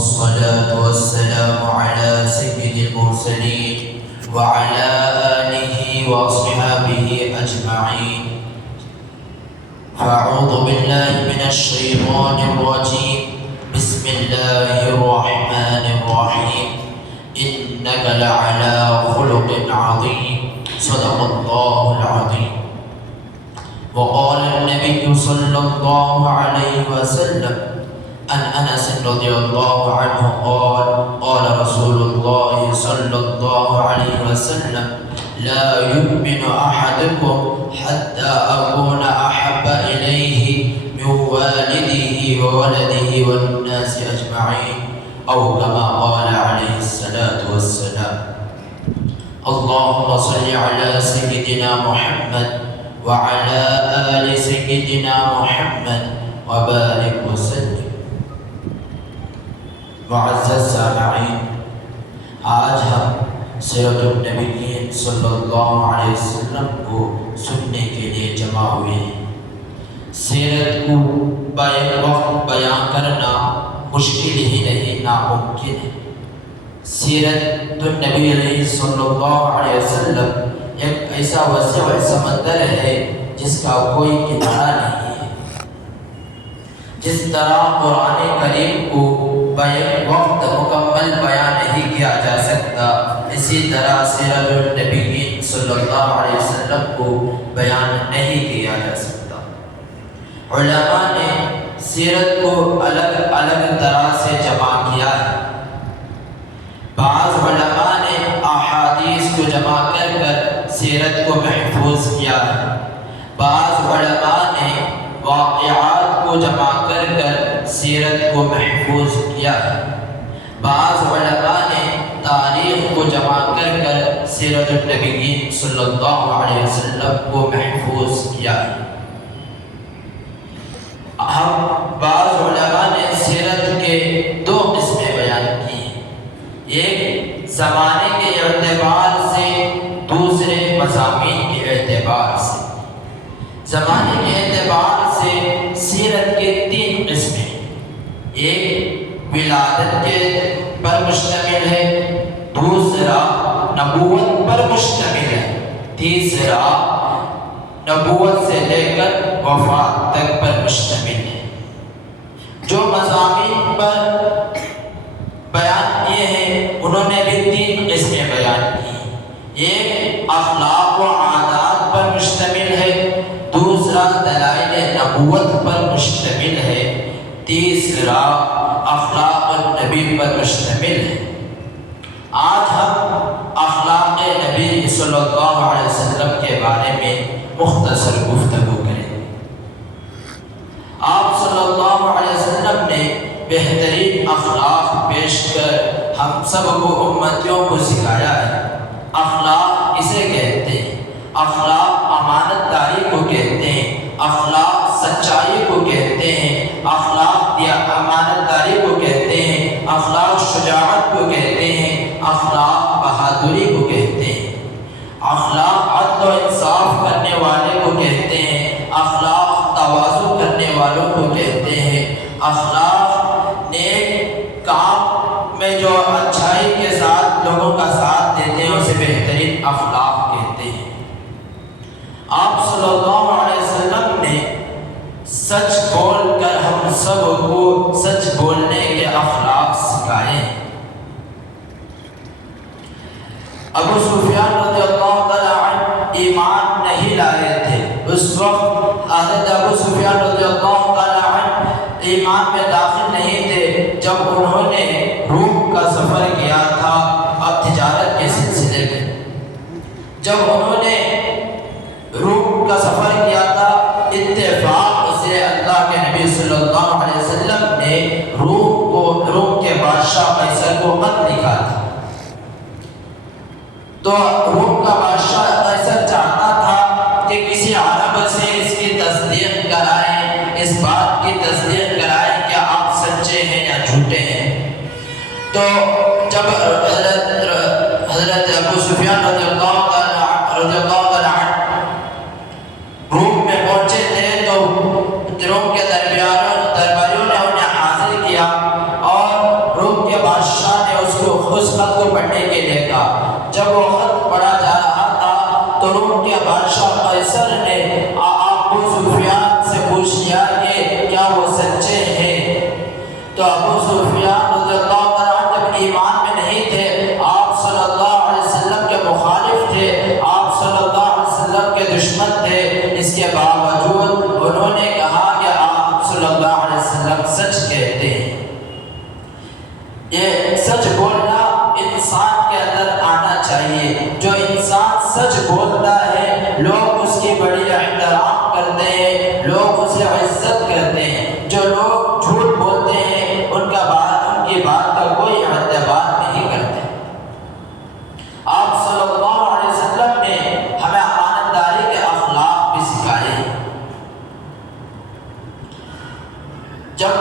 والصلاة والسلام على سيد المرسلين وعلى آله وأصحابه أجمعين. فأعوذ بالله من الشيطان الرجيم. بسم الله الرحمن الرحيم. إنك لعلى خلق عظيم. صدق الله العظيم. وقال النبي صلى الله عليه وسلم عن أنس رضي الله عنه قال قال رسول الله صلى الله عليه وسلم لا يؤمن أحدكم حتى أكون أحب إليه من والده وولده والناس أجمعين أو كما قال عليه الصلاة والسلام. اللهم صل على سيدنا محمد وعلى آل سيدنا محمد وبارك وسلم. معزز سامعین، آج ہم سیرت النبی صلی اللہ علیہ وسلم کو سننے کے لیے جمع ہوئے ہیں۔ سیرت کو بیک وقت بیان کرنا مشکل ہی نہیں، ناممکن ہے۔ سیرت النبی صلی اللہ علیہ وسلم ایک ایسا وسیع سمندر ہے جس کا کوئی کنارہ نہیں ہے۔ جس طرح قرآن کریم کو بیک وقت مکمل بیان نہیں کیا جا سکتا، اسی طرح سیرت النبی صلی اللہ علیہ وسلم کو بیان نہیں کیا جا سکتا۔ علماء نے سیرت کو الگ الگ طرح سے جمع کیا ہے۔ بعض علماء نے احادیث کو جمع کر کر سیرت کو محفوظ کیا ہے۔ بعض علماء نے واقعات کو جمع کر کر سیرت کو محفوظ کیا ہے۔ بعض علماء نے تاریخ کو جمع کر کر سیرت النبی صلی اللہ علیہ وسلم کو محفوظ کیا ہے۔ بعض علماء نے سیرت کے دو قسمیں بیان کی ہیں، ایک زمانے کے اعتبار سے، دوسرے مضامین کے اعتبار سے۔ زمانے کے اعتبار سے سیرت کے تین قسمیں، ایک ولادت کے پر مشتمل ہے، دوسرا نبوت پر مشتمل ہے، تیسرا نبوت سے لے کر وفات تک پر مشتمل ہے۔ جو مضامین پر بیان کیے ہیں انہوں نے بھی تین قسمیں بیان کی، ایک اخلاق و عادات پر مشتمل ہے، دوسرا دلائل نبوت پر مشتمل ہے، تیسرا اخلاق النبی پر مشتمل ہے۔ آج ہم اخلاق نبی صلی اللہ علیہ وسلم کے بارے میں مختصر گفتگو کریں۔ آپ صلی اللہ علیہ وسلم نے بہترین اخلاق پیش کر ہم سب کو امتیوں کو سکھایا ہے۔ اخلاق کسے کہتے ہیں؟ اخلاق امانت داری کو کہتے ہیں، اخلاق سچائی کو کہتے ہیں، اخلاق امانت داری کو کہتے ہیں، اخلاق شجاعت کو کہتے ہیں، اخلاق بہادری کو کہتے ہیں، اخلاق عدل و انصاف کرنے والے کو کہتے ہیں، اخلاق تواضع کرنے والوں کو کہتے ہیں، اخلاق نیک کام میں جو اچھائی کے ساتھ لوگوں کا ساتھ دیتے ہیں اسے بہترین اخلاق کہتے ہیں۔ آپ صلی اللہ علیہ وسلم نے سچ بول کر ہم سب کو سچ بولنے کے اخلاق سکھائے ہیں۔ ابو سفیان رضی اللہ تعالیٰ عنہ ایمان نہیں لائے تھے، اس وقت حضرت ابو سفیان رضی اللہ تعالیٰ عنہ ایمان میں داخل نہیں تھے جب انہوں نے روم کا سفر کیا تھا اب تجارت کے سلسلے میں۔ جب انہوں نے روم کا سفر کیا تھا، اتفاق سے اللہ کے نبی صلی اللہ علیہ وسلم نے روم کے بادشاہ قیصر کو خط لکھا تھا۔ تو روم کا بادشاہ قیصر چاہتا تھا کہ کسی عرب سے اس کی تصدیق کرائیں، اس بات کی تصدیق کرائیں کہ آپ سچے ہیں یا جھوٹے ہیں۔ تو جب حضرت ابو سفیان رضی اللہ تعالیٰ عنہ روم میں پہنچے تھے تو روم کے درباریوں نے انہیں حاضر کیا اور روم اس خط کو پڑھنے کے لیے کہا۔ جب وہ خط پڑھا جا رہا تھا تو روم کے بادشاہ قیصر نے ابو سفیان سے پوچھ لیا کہ کیا وہ سچے ہیں؟ تو ابو سفیان رضی اللہ عنہ جب ایمان میں نہیں تھے، آپ صلی اللہ علیہ وسلم کے مخالف تھے، آپ صلی اللہ علیہ وسلم کے دشمن تھے، اس کے باوجود انہوں نے کہا کہ آپ صلی اللہ علیہ وسلم سچ کہتے ہیں۔ یہ سچ بولنا انسان کے اندر آنا چاہیے۔ جو انسان سچ بولتا ہے لوگ اس کی بڑی احترام کرتے ہیں، لوگ اسے عزت کرتے ہیں۔ جو لوگ جھوٹ بولتے ہیں ان کی بات کا کوئی اعتبار نہیں کرتے۔ آپ صلی اللہ علیہ وسلم نے ہمیں امانتداری کے اخلاق بھی سکھائے۔ جب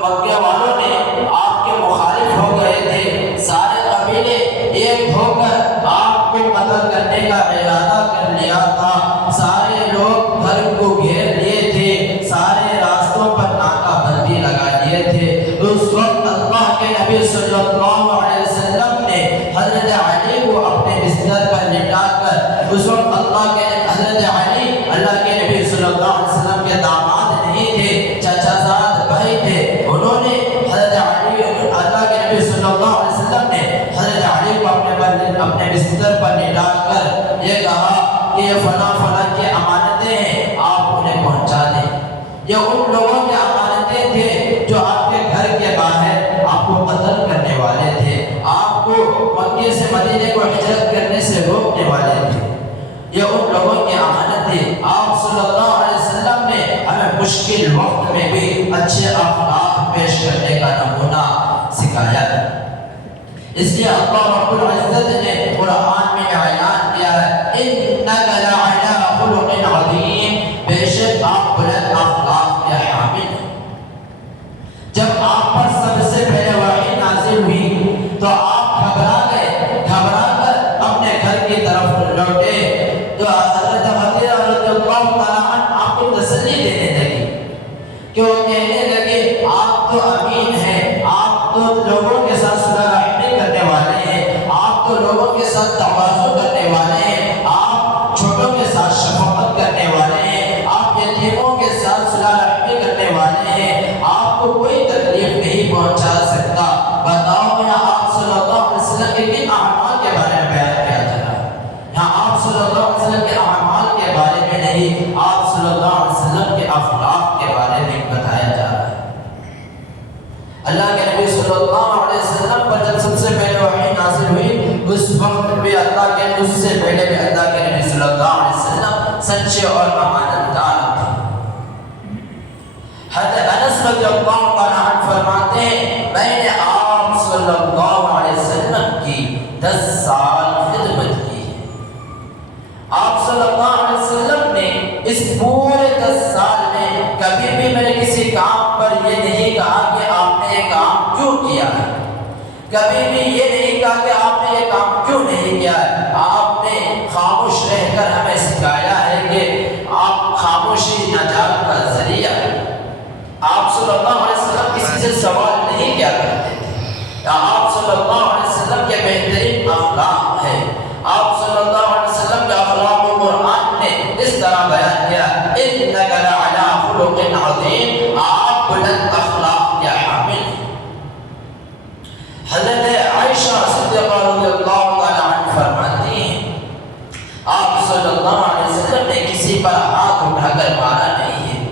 مکہ والوں نے آپ کے مخالف ہو گئے تھے، سارے قبیلے ایک ہو کر آپ کو قتل کرنے کا ارادہ کر لیا تھا، سارے لوگ گھر کو گھیر لیے تھے، سارے راستوں پر ناکہ بندی لگا لیے تھے۔ اس وقت اللہ کے نبی صلی اللہ علیہ وسلم نے حضرت علی کو اپنے بستر پر لٹا کر، اس وقت حضرت علی اللہ کے نبی صلی اللہ علیہ وسلم کے داماد نہیں تھے، چچا زاد بھائی تھے، انہوں نے حضرت علی، اللہ کے نبی صلی اللہ علیہ وسلم نے حضرت علی کو اپنے بستر پر لٹا کر یہ کہا کہ یہ فلاں فلاں کی امانتیں ہیں، آپ انہیں پہنچا دیں۔ یہ ان لوگوں کی امانتیں تھے جو آپ کے گھر کے باہر آپ کو قتل کرنے والے تھے، آپ کو مکے سے مدینے کو ہجرت کرنے سے روکنے والے تھے۔ یہ ان لوگوں کی امانت تھی۔ آپ صلی اللہ علیہ وسلم نے ہمیں مشکل وقت میں بھی اچھے اخلاق پیش کرنے کا نمونہ سکھایا ہے۔ اس لیے اللہ رب العزت نے قرآن میں اعلان کیا ہے اِنَّكَ لَعَلَىٰ خُلُقٍ عَظِيمٍ، بے شک آپ بلند اخلاق کے حامل ہیں۔ جب آپ پر سب سے پہلے وحی نازل ہوئی تو آپ گھبرا گئے، گھبرا کر اپنے گھر کی طرف لوٹے تو حضرت خدیجہ رضی اللہ تعالیٰ عنہ آپ کو تسلی دینے لگی کہ وہ کہنے لگے آپ تو امین ہیں، آپ تو لوگوں کے ساتھ صلح رحمی کرنے والے ہیں، آپ تو لوگوں کے ساتھ تواضع کرنے والے ہیں، آپ چھوٹوں کے ساتھ شفقت کرنے والے ہیں، آپ یتیموں کے ساتھ صلح رحمی کرنے والے ہیں، آپ کو کوئی تکلیف نہیں پہنچا سکتا۔ بتاؤ میں آپ صلی اللہ علیہ وسلم کے کن اعمال کے بارے میں بیان کیا جا رہا ہے؟ یہاں آپ صلی اللہ علیہ وسلم کے اعمال کے بارے میں نہیں، آپ صلی اللہ علیہ وسلم کے اخلاق کے بارے میں بتایا جا رہا ہے۔ اللہ کے نبی صلی اللہ علیہ وسلم پر جب سب سے پہلے وحی نازل ہوئی اس وقت بھی اس سے پہلے بھی اللہ کے نبی صلی اللہ علیہ وسلم سچے اور امانتدار تھے۔ حضرت انس رضی اللہ عنہ فرماتے ہیں میں نے آپ صلی اللہ علیہ وسلم کی 10 سال خدمت کی ہے۔ آپ صلی اللہ علیہ وسلم نے اس پورے 10 سال میں کبھی بھی میرے کسی کام پر یہ نہیں کہا کہ آپ نے یہ کام کیوں کیا ہے، کبھی بھی یہ نہیں کہا کہ آپ نے یہ کام کیوں نہیں کیا ہے۔ آپ نے خاموش رہ کر ہمیں سکھایا ہے کہ آپ خاموشی نجات کا ذریعہ ہے۔ آپ صلی اللہ علیہ وسلم کسی سے سوال نہیں کیا کرتے تھے۔ آپ صلی اللہ علیہ وسلم کے بہترین اخلاق ہے۔ آپ صلی اللہ علیہ وسلم کے اخلاق کو قرآن نے اس طرح بیان کیا اِنَّكَ لَعَلَىٰ خُلُقٍ عَظِيمٍ، آپ بلند اخلاق کے حامل ہیں۔ حضرت عائشہ صدیقہ رضی اللہ عنہ فرماتی ہیں آپ صلی اللہ علیہ وسلم نے کسی پر ہاتھ اٹھا کر مارا نہیں ہے،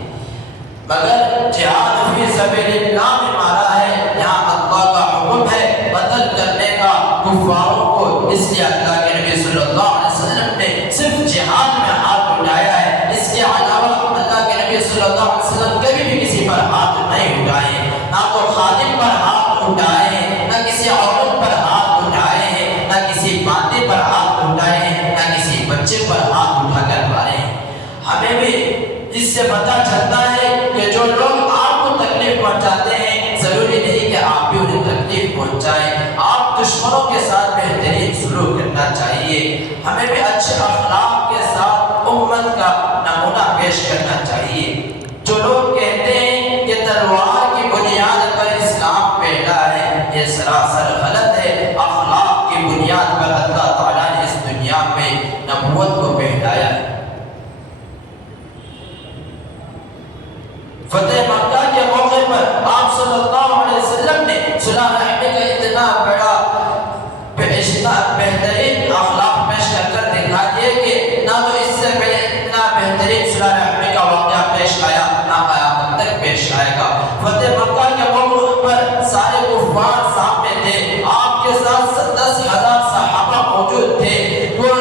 مگر جہاد فی سبیل اللہ میں مارا ہے۔ یہاں اللہ کا حکم ہے قتل کرنے کا کفاروں کو، اس لیے اللہ کے نبی صلی اللہ علیہ وسلم نے صرف جہاد میں ہاتھ اٹھایا ہے، اس کے علاوہ اللہ کے نبی صلی اللہ علیہ وسلم کبھی بھی کسی پر ہاتھ نہیں اٹھائے، نہ تو خادم پر ہاتھ اٹھائے ہیں، نہ کسی عورت پر ہاتھ اٹھائے ہیں، نہ کسی باندے پر ہاتھ اٹھائے ہیں، نہ کسی بچے پر ہاتھ اٹھا کر مارے ہیں۔ ہمیں بھی اس سے پتہ چلتا ہے کہ جو لوگ آپ کو تکلیف پہنچاتے ہیں ضروری نہیں کہ آپ بھی انہیں تکلیف پہنچائیں۔ آپ دشمنوں کے ساتھ بہترین سلوک کرنا چاہیے۔ ہمیں بھی اچھے اخلاق کے ساتھ امت کا نمونہ پیش کرنا چاہیے۔ جو لوگ کہتے ہیں کہ تلوار کی بنیاد پر اسلام پھیلا ہے، یہ سراسر غلط ہے۔ اخلاق صلح رحمی کا اتنا بڑا بہترین اخلاق پیش کر دکھا دیے کہ نہ تو اس سے پہلے اتنا بہترین صلح رحمی کا واقعہ پیش آیا، نہ قیامت تک پیش آئے گا۔ فتح مکہ کے موقع پر سارے کفار سامنے تھے، آپ کے ساتھ 10,000 صحابہ موجود تھے۔ وہ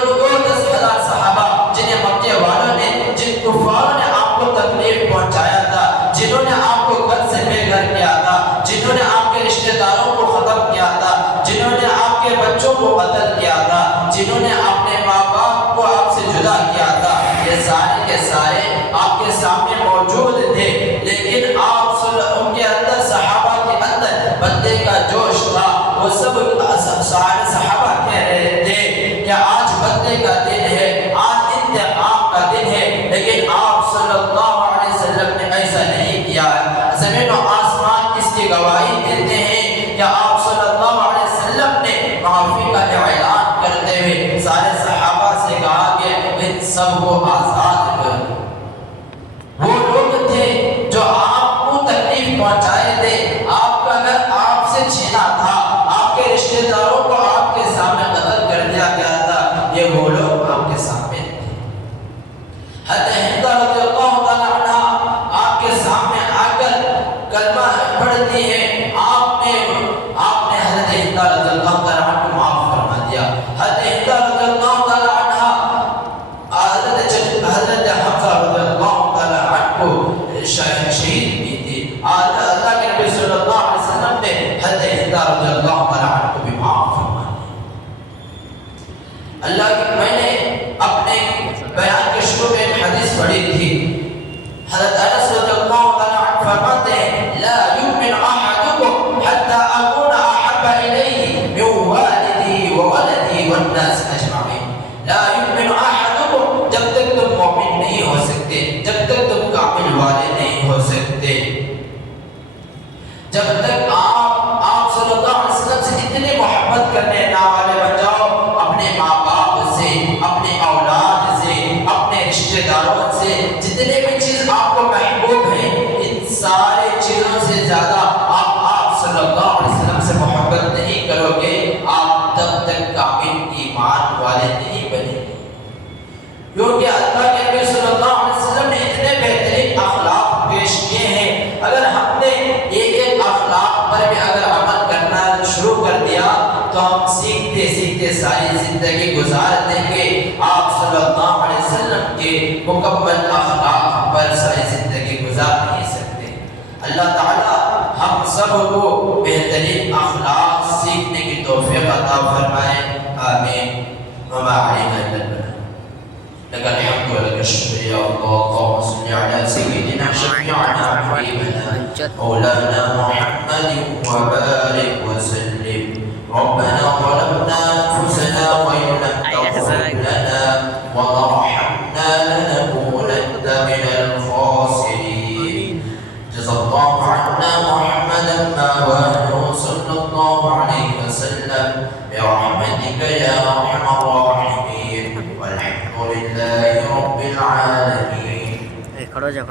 10,000 صحابہ جنہیں مکے والوں نے، جن کفاروں نے آپ کو تکلیف پہنچایا تھا، جنہوں نے آپ کو گھر سے بے گھر کیا تھا، جنہوں نے آپ کے رشتہ داروں کو ختم کیا تھا، جنہوں نے آپ کے بچوں کو قتل کیا تھا، جنہوں نے اپنے ماں باپ کو آپ سے جدا کیا تھا، یہ سارے کے سارے آپ کے سامنے موجود تھے۔ لیکن آپ ان کے اندر، صحابہ کے اندر بندے کا جوش تھا۔ وہ سب سارے صحابہ کہہ رہے تھے کہ آج بندے کا دن ہے، آج انتقام کا دن ہے، لیکن آپ صلی اللہ علیہ وسلم نے ایسا نہیں کیا۔ زمین و آسمان اس کی گواہی دیتے ہیں کہ آپ صلی اللہ علیہ وسلم نے معافی کا اعلان کرتے ہوئے سارے صحابہ سے کہا کہ ان سب کو آزاد کر۔ وہ لوگ تھے جو آپ کو تکلیف پہنچائے تھے، آپ کا گھر آپ سے چھینا تھا، آپ کے رشتہ داروں کو آپ کے سامنے قتل کر دیا گیا تھا، یہ وہ لوگ آپ کے سامنے تھے۔ حضرت ہند رضی اللہ تعالیٰ عنہ آپ کے سامنے آ کر کلمہ پڑھتی ہے، آپ نے حضرت ہند رضی اللہ تعالیٰ عنہ کو معاف فرما دیا۔ حضرت ہند رضی اللہ تعالیٰ عنہ حضرت حمزہ رضی اللہ تعالیٰ عنہ کو شہید کی تھی۔ اللہ کے نبی صلی اللہ علیہ وسلم نے حضرت ہند رضی اللہ تعالیٰ عنہ کو بھی معاف فرما دیا۔ اللہ کی، میں نے اپنے بیان کے شروع میں ایک حدیث پڑھی تھی، حضرت انس رضی اللہ تعالیٰ عنہ فرماتے ہیں لا یؤمن احدکم حتی اکون احب الیہ من والدی وولدی والناس اجمعین۔ لا یؤمن احدکم، جب تک تم مومن نہیں ہو سکتے، جب تک تم کامل والے نہیں ہو سکتے، جب تک آپ صلی اللہ علیہ وسلم سے اتنی محبت کرنے والے بن جاؤ، اپنے ماں باپ سے، اپنے اولاد سے، اپنے رشتہ داروں سے، جتنے بھی چیز آپ کو محبوب ہیں، ان سارے چیزوں سے زیادہ آپ صلی اللہ علیہ وسلم سے محبت نہیں کرو گے، آپ تب تک کامل ایمان والے نہیں بنیں گے۔ کیونکہ اللہ کے نبی صلی اللہ علیہ وسلم نے اتنے بہترین اخلاق پیش کیے ہیں، اگر ہم نے ایک اخلاق پر بھی اگر عمل کرنا شروع کر دیا تو ہم سیکھتے سیکھتے ساری زندگی گزار دیں گے۔ آپ صلی اللہ علیہ وسلم کے مکمل اخلاق پر ساری زندگی گزار نہیں سکتے۔ اللہ تعالی ہم سب کو بہترین اخلاق سیکھنے کی توفیق عطا فرمائے، آمین۔ وما علینا الا البلاغ۔ لك الحمد ولك الشكر يا الله، اللهم صل على سيدنا شفيعنا حبيبنا مولانا محمد وبارك وسلم۔ ربنا ظلمنا انفسنا وان لم تغفر لنا وترحمنا لنكونن من الخاسرين۔ جزا الله عنا محمدا ما والاه صلى الله عليه وسلم برحمتك يا ارحم الراحمين، والحمد لله رب العالمين۔ کھڑو جا